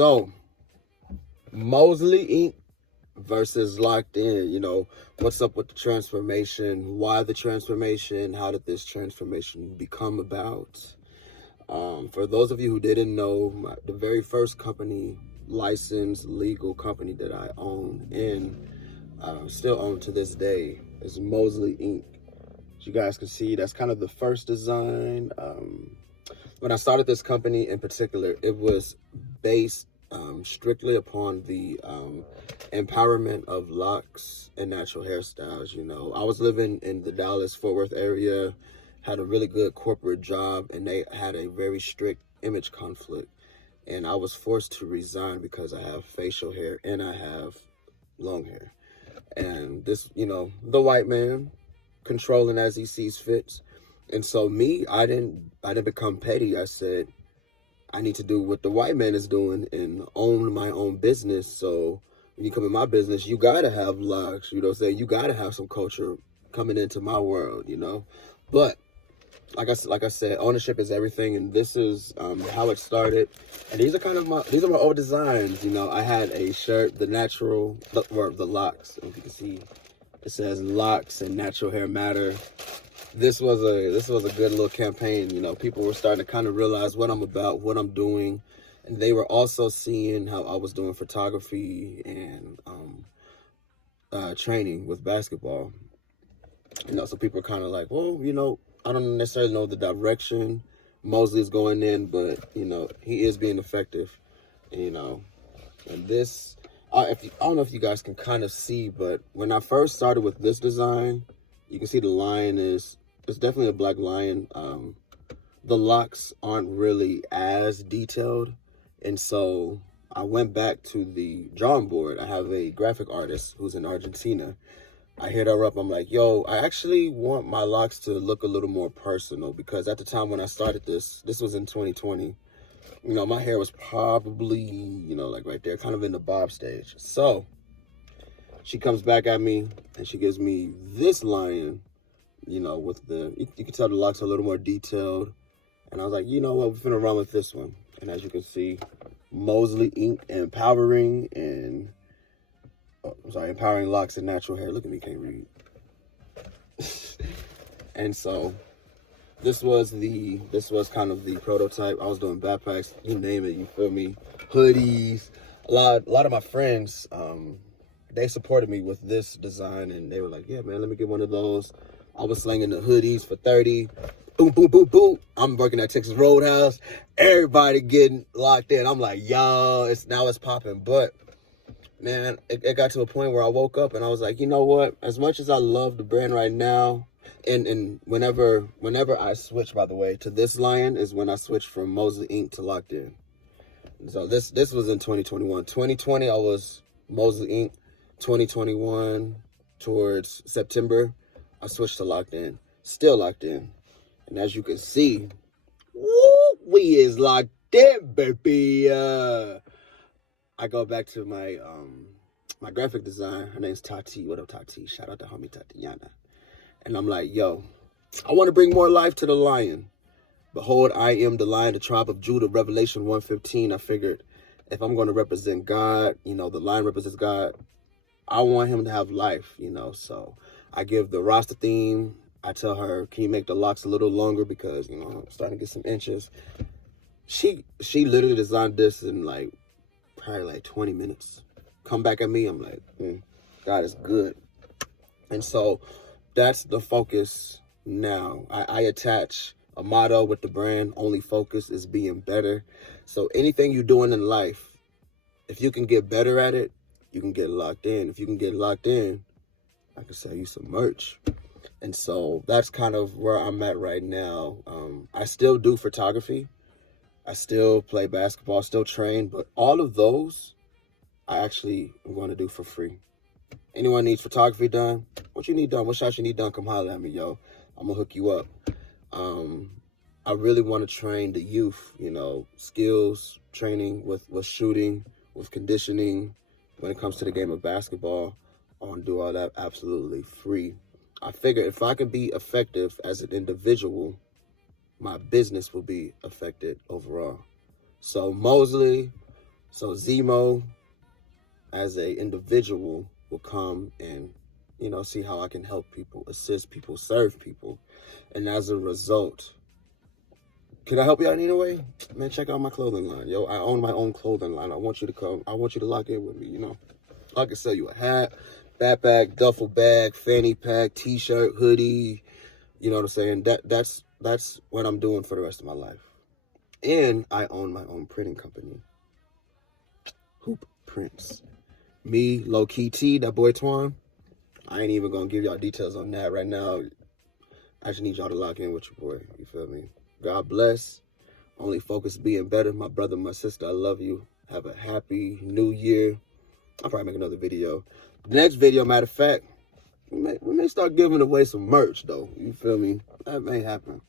So, Mosley Inc. versus Loc'd In. What's up with the transformation? Why the transformation? How did this transformation become about? For those of you who didn't know, the very first company, licensed legal company that I own and still own to this day is Mosley Inc. As you guys can see, that's kind of the first design. When I started this company in particular, it was based strictly upon the empowerment of locks and natural hairstyles. I was living in the Dallas-Fort Worth area, had a really good corporate job, and they had a very strict image conflict. And I was forced to resign because I have facial hair and I have long hair. And this, the white man controlling as he sees fits. And so I didn't become petty. I said, I need to do what the white man is doing and own my own business. So when you come in my business, you gotta have locks, you gotta have some culture coming into my world, But like I said, ownership is everything, and this is how it started. And these are my old designs. I had a shirt, the locks. If you can see, it says locks and natural hair matter. This was a good little campaign. People were starting to kind of realize what I'm about, what I'm doing, and they were also seeing how I was doing photography and training with basketball. So people are kind of like, well, I don't necessarily know the direction Mosley is going in, but he is being effective. And this, I don't know if you guys can kind of see, but when I first started with this design, you can see the lion it's definitely a black lion. The locks aren't really as detailed, and so I went back to the drawing board. I have a graphic artist who's in Argentina. I hit her up. I'm like, yo, I actually want my locks to look a little more personal, because at the time when I started this was in 2020. My hair was probably, like right there, kind of in the bob stage. So she comes back at me and she gives me this lion, with you can tell the locks are a little more detailed. And I was like, you know what, we're finna run with this one. And as you can see, Mosley Inc. empowering locks and natural hair. Look at me, can't read. And so this was kind of the prototype. I was doing backpacks, you name it, you feel me, hoodies. A lot of my friends, they supported me with this design, and they were like, yeah, man, let me get one of those. I was slinging the hoodies for 30. Boom, boom, boom, boom. I'm working at Texas Roadhouse. Everybody getting locked in. I'm like, yo, it's popping. But man, it got to a point where I woke up and I was like, you know what? As much as I love the brand right now, and whenever I switch, by the way, to this lion is when I switched from Mosley Inc. to Loc'd In. So this was in 2021. 2020, I was Mosley Inc. 2021, towards September, I switched to Loc'd In. Still Loc'd In. And as you can see, we is locked in, baby. I go back to my my graphic design. Her name's Tati. What up, Tati? Shout out to homie Tatiana. And I'm like, yo, I want to bring more life to the lion. Behold, I am the lion, the tribe of Judah, Revelation 1:15. I figured if I'm going to represent God, the lion represents God, I want him to have life, So I give the roster theme. I tell her, can you make the locks a little longer, because, I'm starting to get some inches. She literally designed this in probably 20 minutes. Come back at me, I'm like, God is good. And so that's the focus now. I attach a motto with the brand: only focus is being better. So anything you're doing in life, if you can get better at it, you can get locked in. If you can get locked in, I can sell you some merch. And so that's kind of where I'm at right now. I still do photography. I still play basketball, still train, but all of those I actually am going to do for free. Anyone needs photography done? What you need done? What shots you need done? Come holler at me, yo. I'm going to hook you up. I really want to train the youth, skills training with shooting, with conditioning. When it comes to the game of basketball, I want to do all that absolutely free. I figure if I can be effective as an individual, my business will be affected overall. So Mosley, So Zemo, as a individual, will come and, you know, see how I can help people, assist people, serve people. And as a result, can I help you out in any way? Man, check out my clothing line. Yo, I own my own clothing line. I want you to come. I want you to lock in with me, you know. I can sell you a hat, backpack, duffel bag, fanny pack, t-shirt, hoodie. You know what I'm saying? That's what I'm doing for the rest of my life. And I own my own printing company. Hoop Prints. Me, Low Key T, that boy Twan. I ain't even gonna give y'all details on that right now. I just need y'all to lock in with your boy. You feel me? God bless. Only focus being better. My brother, my sister, I love you. Have a happy new year. I'll probably make another video. The next video, matter of fact, we may start giving away some merch, though. You feel me? That may happen.